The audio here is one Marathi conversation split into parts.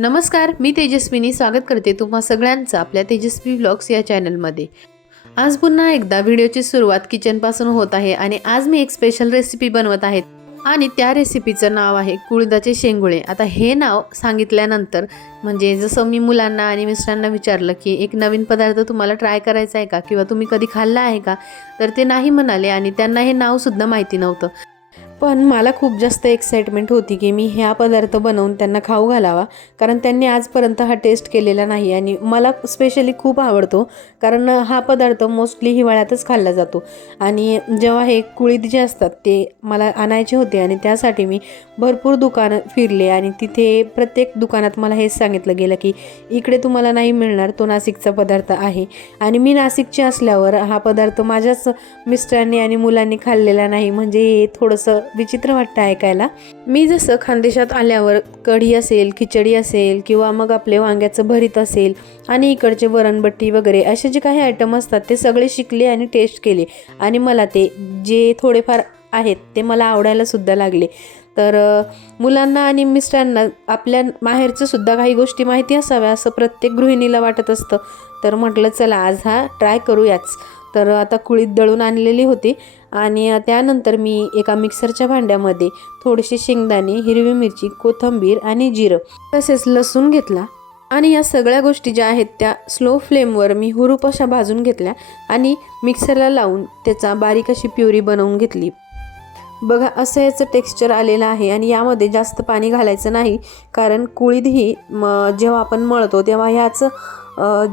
नमस्कार मी तेजस्विनी स्वागत करते तुम्हा सगळ्यांचं आपल्या तेजस्वी ब्लॉग्स या चॅनलमध्ये आज पुन्हा एकदा व्हिडिओची सुरुवात किचनपासून होत आहे आणि आज मी एक स्पेशल रेसिपी बनवत आहे. आणि त्या रेसिपीचं नाव आहे कुळदाचे शेंगुळे. आता हे नाव सांगितल्यानंतर म्हणजे जसं मी मुलांना आणि मिस्टरांना विचारलं की एक नवीन पदार्थ तुम्हाला ट्राय करायचा आहे का? किंवा तुम्ही कधी खाल्ला आहे का? तर ते नाही म्हणाले आणि त्यांना हे नावसुद्धा माहिती नव्हतं. पण मला खूप जास्त एक्साइटमेंट होती की मी ह्या पदार्थ बनवून त्यांना खाऊ घालावा. कारण त्यांनी आजपर्यंत हा टेस्ट केलेला नाही आणि मला स्पेशली खूप आवडतो. कारण हा पदार्थ मोस्टली हिवाळ्यातच खाल्ला जातो. आणि जेव्हा हे कुळीत जे असतात ते मला आणायचे होते आणि त्यासाठी मी भरपूर दुकानं फिरले आणि तिथे प्रत्येक दुकानात मला हेच सांगितलं गेलं की इकडे तुम्हाला नाही मिळणार तो नाशिकचा पदार्थ आहे. आणि मी नाशिकची असल्यावर हा पदार्थ माझ्याच मिस्टरांनी आणि मुलांनी खाल्लेला नाही. म्हणजे हे थोडंसं विचित्र वाटतं ऐकायला. मी जसं खानदेशात आल्यावर कढी असेल खिचडी असेल किंवा मग आपले वांग्याचं भरीत असेल आणि इकडचे वरणबट्टी वगैरे असे जे काही आयटम असतात ते सगळे शिकले आणि टेस्ट केले. आणि मला ते जे थोडेफार आहेत ते मला आवडायला सुद्धा लागले. तर मुलांना आणि मिस्टरांना आपल्या माहेरचं सुद्धा काही गोष्टी माहिती असाव्या असं प्रत्येक गृहिणीला वाटत असतं. तर म्हटलं चला आज हा ट्राय करूयाच. तर आता कुळीत दळून आणलेली होती. आणि त्यानंतर मी एका मिक्सरच्या भांड्यामध्ये थोडेसे शेंगदाणे हिरवी मिरची कोथिंबीर आणि जिरं तसेच लसूण घेतला. आणि या सगळ्या गोष्टी ज्या आहेत त्या स्लो फ्लेमवर मी हुरूप अशा भाजून घेतल्या आणि मिक्सरला लावून त्याचा बारीक अशी प्युरी बनवून घेतली. बघा असं याचं टेक्स्चर आलेलं आहे आणि यामध्ये जास्त पाणी घालायचं नाही. कारण कुळीद ही म जेव्हा आपण मळतो तेव्हा ह्याचं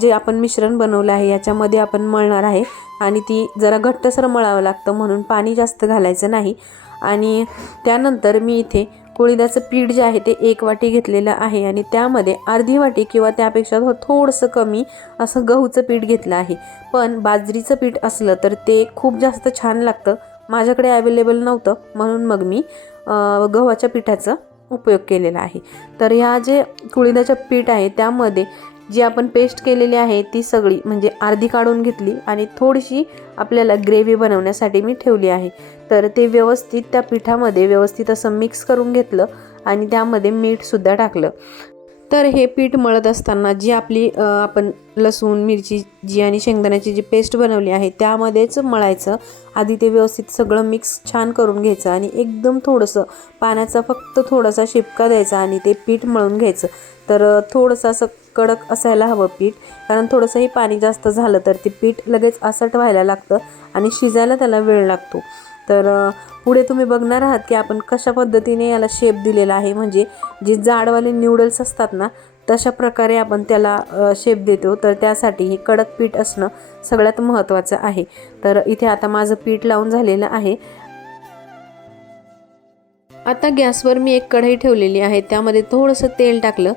जे आपण मिश्रण बनवलं आहे याच्यामध्ये आपण मळणार आहे. आणि ती जरा घट्टसर मळावं लागतं म्हणून पाणी जास्त घालायचं नाही. आणि त्यानंतर मी इथे कुळीदाचं पीठ जे आहे ते एक वाटी घेतलेलं आहे. आणि त्यामध्ये अर्धी वाटी किंवा त्यापेक्षा थोडंसं कमी असं गहूचं पीठ घेतलं आहे. पण बाजरीचं पीठ असलं तर ते खूप जास्त छान लागतं. माझ्याकडे अवेलेबल नव्हतं म्हणून मग मी गव्हाच्या पिठाचा उपयोग केलेला आहे. तर ह्या जे कुळीदाचं पीठ आहे त्यामध्ये जी आपण पेस्ट केलेली आहे ती सगळी म्हणजे अर्धी काढून घेतली आणि थोडीशी आपल्याला ग्रेव्ही बनवण्यासाठी मी ठेवली आहे. तर ते व्यवस्थित त्या पिठामध्ये व्यवस्थित असं मिक्स करून घेतलं आणि त्यामध्ये मीठसुद्धा टाकलं. तर हे पीठ मळत असताना जी आपली आपण लसूण मिरची जी आणि शेंगदाण्याची जी पेस्ट बनवली आहे त्यामध्येच मळायचं. आधी ते व्यवस्थित सगळं मिक्स छान करून घ्यायचं आणि एकदम थोडंसं पाण्याचा फक्त थोडासा शिपका द्यायचा आणि ते पीठ मळून घ्यायचं. तर थोडंसं असं कडक असायला हवं पीठ. कारण थोडंसंही पाणी जास्त झालं तर ते पीठ लगेच असट व्हायला लागतं आणि शिजायला त्याला वेळ लागतो. तर पुढे तुम्ही बघणार आहात की आपण कशा पद्धतीने याला शेप दिलेला आहे. म्हणजे जे जाडवाले न्यूडल्स असतात ना तशा प्रकारे आपण त्याला शेप देतो. तर त्यासाठी हे कडक पीठ असणं सगळ्यात महत्त्वाचं आहे. तर इथे आता माझं पीठ लावून झालेलं आहे. आता गॅसवर मी एक कढई ठेवलेली आहे. त्यामध्ये थोडंसं तेल टाकलं.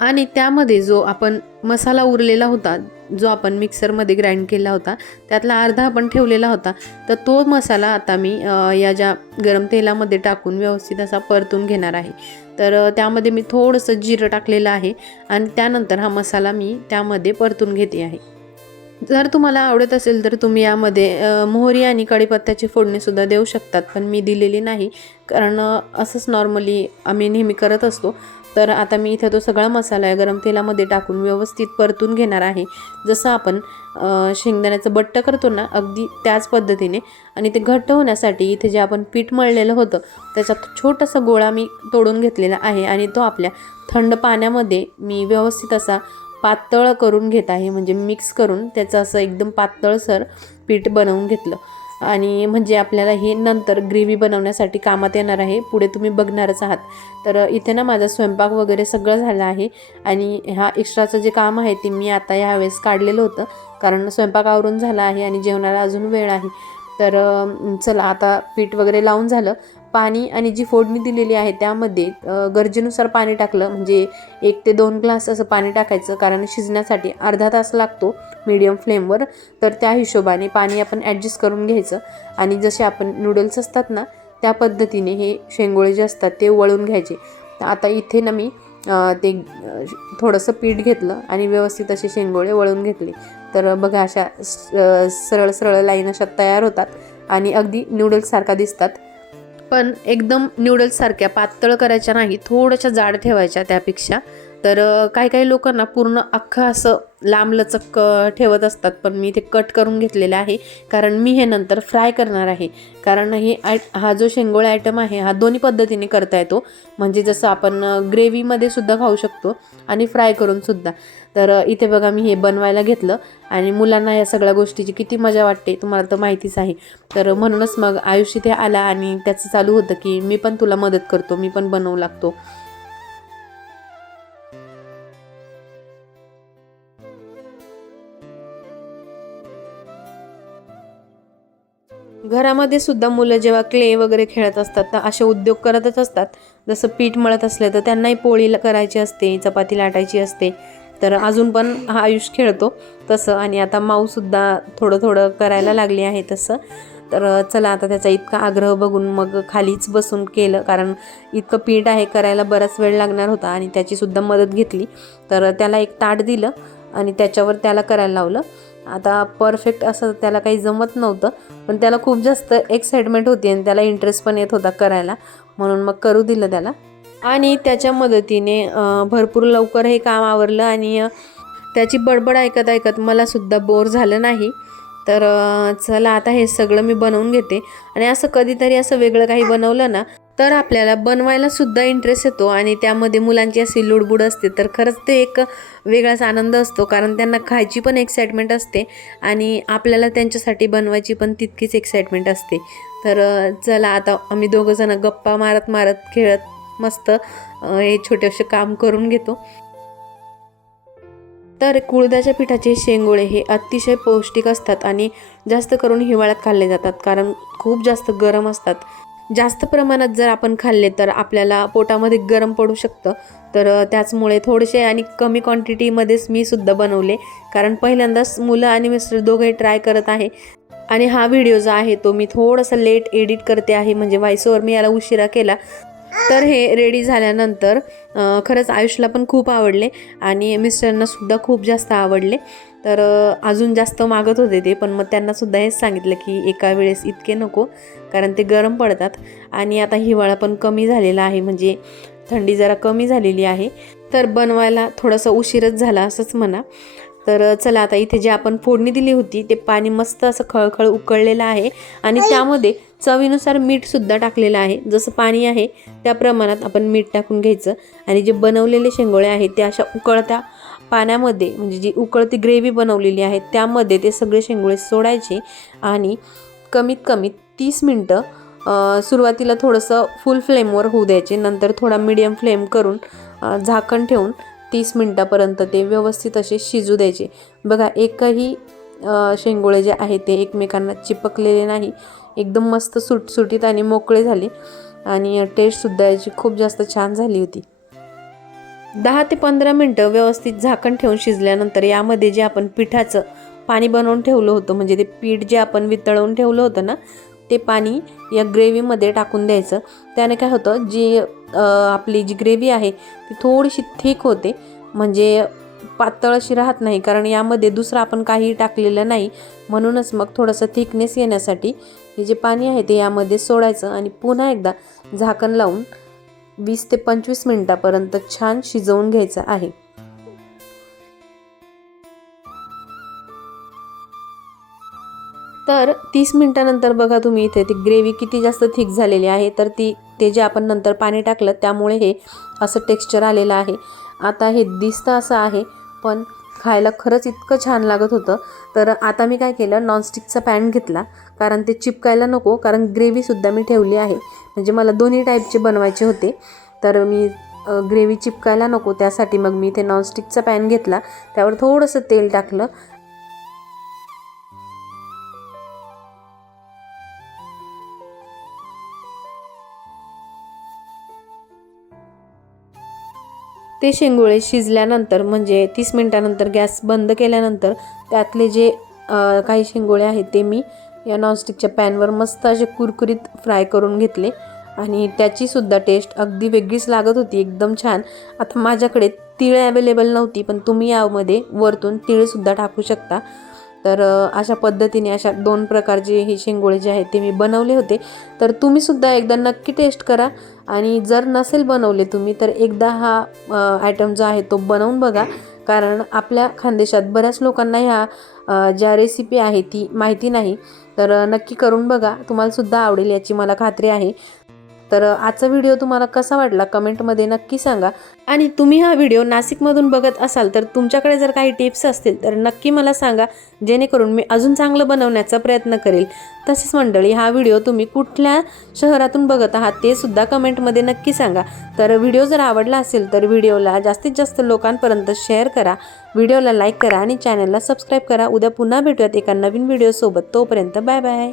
आणि त्यामध्ये जो आपण मसाला उरलेला होता जो आपण मिक्सरमध्ये ग्राइंड केला होता त्यातला अर्धा आपण ठेवलेला होता तर तो मसाला आता मी या ज्या गरम तेलामध्ये टाकून व्यवस्थित असा परतून घेणार आहे. तर त्यामध्ये मी थोडंसं जिरं टाकलेलं आहे आणि त्यानंतर हा मसाला मी त्यामध्ये परतून घेते आहे. जर तुम्हाला आवडत असेल तर तुम्ही यामध्ये मोहरी आणि कढीपत्त्याची फोडणीसुद्धा देऊ शकतात पण मी दिलेली नाही. कारण असंच नॉर्मली आम्ही नेहमी करत असतो. तर आता मी इथे तो सगळा मसाला आहे गरम तेलामध्ये टाकून व्यवस्थित परतून घेणार आहे. जसं आपण शेंगदाण्याचं बट्ट करतो ना अगदी त्याच पद्धतीने. आणि ते घट्ट होण्यासाठी इथे जे आपण पीठ मळलेलं होतं त्याच्यात छोटासा गोळा मी तोडून घेतलेला आहे आणि तो आपल्या थंड पाण्यामध्ये मी व्यवस्थित असा पातळ करून घेत आहे. म्हणजे मिक्स करून त्याचं असं एकदम पातळसर पीठ बनवून घेतलं. आणि म्हणजे आपल्याला हे नंतर ग्रेव्ही बनवण्यासाठी कामात येणार आहे. पुढे तुम्ही बघणारच आहात. तर इथे ना माझा स्वयंपाक वगैरे सगळं झालं आहे. आणि ह्या एक्स्ट्राचं जे काम आहे ते मी आता यावेळेस काढलेलं होतं. कारण स्वयंपाक आवरून झाला आहे आणि जेवणाला अजून वेळ आहे. तर चला आता पीठ वगैरे लावून झालं. पाणी आणि जी फोडणी दिलेली आहे त्यामध्ये गरजेनुसार पाणी टाकलं. म्हणजे एक ते दोन ग्लास असं पाणी टाकायचं. कारण शिजण्यासाठी अर्धा तास लागतो. मीडियम फ्लेमवर तर त्या हिशोबाने पाणी आपण ॲडजस्ट करून घ्यायचं. आणि जसे आपण नूडल्स असतात ना त्या पद्धतीने हे शेंगोळे जे असतात ते वळून घ्यायचे. आता इथे ना मी ते थोडंसं पीठ घेतलं आणि व्यवस्थित असे शेंगोळे वळून घेतले. तर बघा अशा स- सरळ सरळ लाईन अशा तयार होतात आणि अगदी नूडल्ससारखा दिसतात. पण एकदम नूडल्ससारख्या पातळ करायच्या नाही थोड्याशा जाड ठेवायच्या त्यापेक्षा. तर काही काही लोकांना पूर्ण अख्खं असं लांब लचक ठेवत असतात पण मी ते कट करून घेतलेलं आहे. कारण मी हे नंतर फ्राय करणार आहे. कारण हे आय हा जो शेंगोळा आयटम आहे हा दोन्ही पद्धतीने करता येतो. म्हणजे जसं आपण ग्रेव्हीमध्ये सुद्धा खाऊ शकतो आणि फ्राय करून सुद्धा. तर इथे बघा मी हे बनवायला घेतलं आणि मुलांना या सगळ्या गोष्टीची किती मजा वाटते तुम्हाला तर माहितीच आहे. तर म्हणूनच मग आयुष्य इथे आला आणि त्याचं चालू होतं की मी पण तुला मदत करतो मी पण बनवू लागतो. घरामध्ये सुद्धा मुलं जेव्हा क्ले वगैरे खेळत असतात तर असे उद्योग करतच असतात. जसं पीठ मळत असले तर त्यांनाही पोळी करायची असते चपाती लाटायची असते. तर अजून पण हा आयुष खेळतो तसं. आणि आता माऊसुद्धा थोडं थोडं करायला लागली आहे तसं. तर चला आता त्याचा इतका आग्रह बघून मग खालीच बसून केलं. कारण इतकं पीठ आहे करायला बराच वेळ लागणार होता आणि त्याचीसुद्धा मदत घेतली. तर त्याला एक ताट दिलं आणि त्याच्यावर त्याला करायला लावलं. आता परफेक्ट असं त्याला काही जमत नव्हतं पण त्याला खूप जास्त एक्साइटमेंट होती आणि त्याला इंटरेस्ट पण येत होता करायला. म्हणून मग करू दिलं त्याला. आणि त्याच्या मदतीने भरपूर लवकर हे काम आवरलं आणि त्याची बडबड ऐकत ऐकत मला सुद्धा बोर झालं नाही. तर चला आता हे सगळं मी बनवून घेते. आणि असं कधीतरी असं वेगळं काही बनवलं ना तर आपल्याला बनवायला सुद्धा इंटरेस्ट येतो आणि त्यामध्ये मुलांची अशी लुडबुड असते तर खरंच ते एक वेगळाच आनंद असतो कारण त्यांना खायची पण एक्साइटमेंट असते आणि आपल्याला त्यांच्यासाठी बनवायची पण तितकीच एक्साइटमेंट असते. तर चला आता आम्ही दोघंजणं गप्पा मारत मारत खेळत मस्त हे छोटेसे काम करून घेतो. तर कुळदाच्या पिठाचे शेंगोळे हे अतिशय पौष्टिक असतात आणि जास्त करून हिवाळ्यात खाल्ले जातात कारण खूप जास्त गरम असतात. जास्त प्रमाणात जर आपण खाल्ले तर आपल्याला पोटामध्ये गरम पडू शकतं. तर त्याचमुळे थोडेसे आणि कमी क्वांटिटीमध्येच मी सुद्धा बनवले. कारण पहिल्यांदाच मुलं आणि मिस्टर दोघंही ट्राय करत आहे. आणि हा व्हिडिओ जो आहे तो मी थोडासा लेट एडिट करते आहे. म्हणजे व्हॉइसओवर मी याला उशिरा केला. तर हे रेडी झाल्यानंतर खरंच आयुषला पण खूप आवडले. आणि मिस्टरांनासुद्धा खूप जास्त आवडले. तर अजून जास्त मागत होते ते पण मग त्यांना सुद्धा हेच सांगितलं की एका वेळेस इतके नको कारण ते गरम पडतात. आणि आता हिवाळा पण कमी झालेला आहे म्हणजे थंडी जरा कमी झालेली आहे. तर बनवायला थोडासा उशीरच झाला असंच म्हणा. तर चला आता इथे जे आपण फोडणी दिली होती ते पाणी मस्त असं खळखळ उकळलेलं आहे. आणि त्यामध्ये चवीनुसार मीठसुद्धा टाकलेलं आहे. जसं पाणी आहे त्या प्रमाणात आपण मीठ टाकून घ्यायचं. आणि जे बनवलेले शेंगोळे आहेत ते अशा उकळत्या पाण्यामध्ये म्हणजे जी उकळती ग्रेव्ही बनवलेली आहे त्यामध्ये ते सगळे शेंगोळे सोडायचे आणि कमीत कमी तीस मिनटं सुरुवातीला थोडंसं फुल फ्लेमवर होऊ द्यायचे. नंतर थोडा मिडियम फ्लेम करून झाकण ठेवून तीस मिनटापर्यंत ते व्यवस्थित असे शिजू द्यायचे. बघा एकही शेंगोळे जे आहे ते एकमेकांना चिपकलेले नाही. एकदम मस्त सुटसुटीत आणि मोकळे झाले आणि टेस्टसुद्धा याची खूप जास्त छान झाली होती. दहा ते पंधरा मिनटं व्यवस्थित झाकण ठेवून शिजल्यानंतर यामध्ये जे आपण पिठाचं पाणी बनवून ठेवलं होतं म्हणजे ते पीठ जे आपण वितळवून ठेवलं होतं ना ते पाणी या ग्रेव्हीमध्ये टाकून द्यायचं. त्याने काय होतं जी आपली जी ग्रेव्ही आहे ती थोडीशी थिक होते. म्हणजे पातळ अशी राहत नाही कारण यामध्ये दुसरं आपण काहीही टाकलेलं नाही. म्हणूनच मग थोडंसं थिकनेस येण्यासाठी हे जे पाणी आहे ते यामध्ये सोडायचं आणि पुन्हा एकदा झाकण लावून वीस ते पंचवीस मिनिटापर्यंत छान शिजवून घ्यायचं आहे. तर तीस मिनिटानंतर बघा तुम्ही इथे ती ग्रेव्ही किती जास्त थिक झालेली आहे तर ती ते जे आपण नंतर पाणी टाकलं त्यामुळे हे असं टेक्स्चर आलेलं आहे. आता हे दिसतं असं आहे पण खायला खरंच इतकं छान लागत होतं. तर आता मी काय केलं नॉनस्टिकचा पॅन घेतला. कारण ते चिपकायला नको कारण ग्रेव्हीसुद्धा मी ठेवली आहे. म्हणजे मला दोन्ही टाईपचे बनवायचे होते. तर मी ग्रेव्ही चिपकायला नको त्यासाठी मग मी इथे नॉनस्टिकचा पॅन घेतला. त्यावर थोडंसं तेल टाकलं. ते शेंगोळे शिजल्यानंतर म्हणजे तीस मिनटानंतर गॅस बंद केल्यानंतर त्यातले जे काही शेंगोळे आहेत ते मी या नॉनस्टिकच्या पॅनवर मस्त असे कुरकुरीत फ्राय करून घेतले. आणि त्याचीसुद्धा टेस्ट अगदी वेगळीच लागत होती एकदम छान. आता माझ्याकडे तीळ अवेलेबल नव्हती पण तुम्ही यामध्ये वरतून तीळसुद्धा टाकू शकता. तर अशा पद्धतीने अशा दोन प्रकारचे हे शेंगोळे जे आहेत ते मी बनवले होते. तर तुम्हीसुद्धा एकदा नक्की टेस्ट करा आणि जर नसेल बनवले तुम्ही तर एकदा हा आयटम जो आहे तो बनवून बघा. कारण आपल्या खानदेशात बऱ्याच लोकांना ह्या ज्या रेसिपी आहे ती माहिती नाही. तर नक्की करून बघा. तुम्हालासुद्धा आवडेल याची मला खात्री आहे. तर आजचा व्हिडिओ तुम्हाला कसा वाटला कमेंटमध्ये नक्की सांगा. आणि तुम्ही हा व्हिडिओ नाशिकमधून बघत असाल तर तुमच्याकडे जर काही टिप्स असतील तर नक्की मला सांगा जेणेकरून मी अजून चांगलं बनवण्याचा प्रयत्न करेल. तसेच मंडळी हा व्हिडिओ तुम्ही कुठल्या शहरातून बघत आहात ते सुद्धा कमेंटमध्ये नक्की सांगा. तर व्हिडिओ जर आवडला असेल तर व्हिडिओला जास्तीत जास्त लोकांपर्यंत शेअर करा. व्हिडिओला लाईक करा आणि चॅनलला सबस्क्राईब करा. उद्या पुन्हा भेटूयात एका नवीन व्हिडिओसोबत तोपर्यंत बाय बाय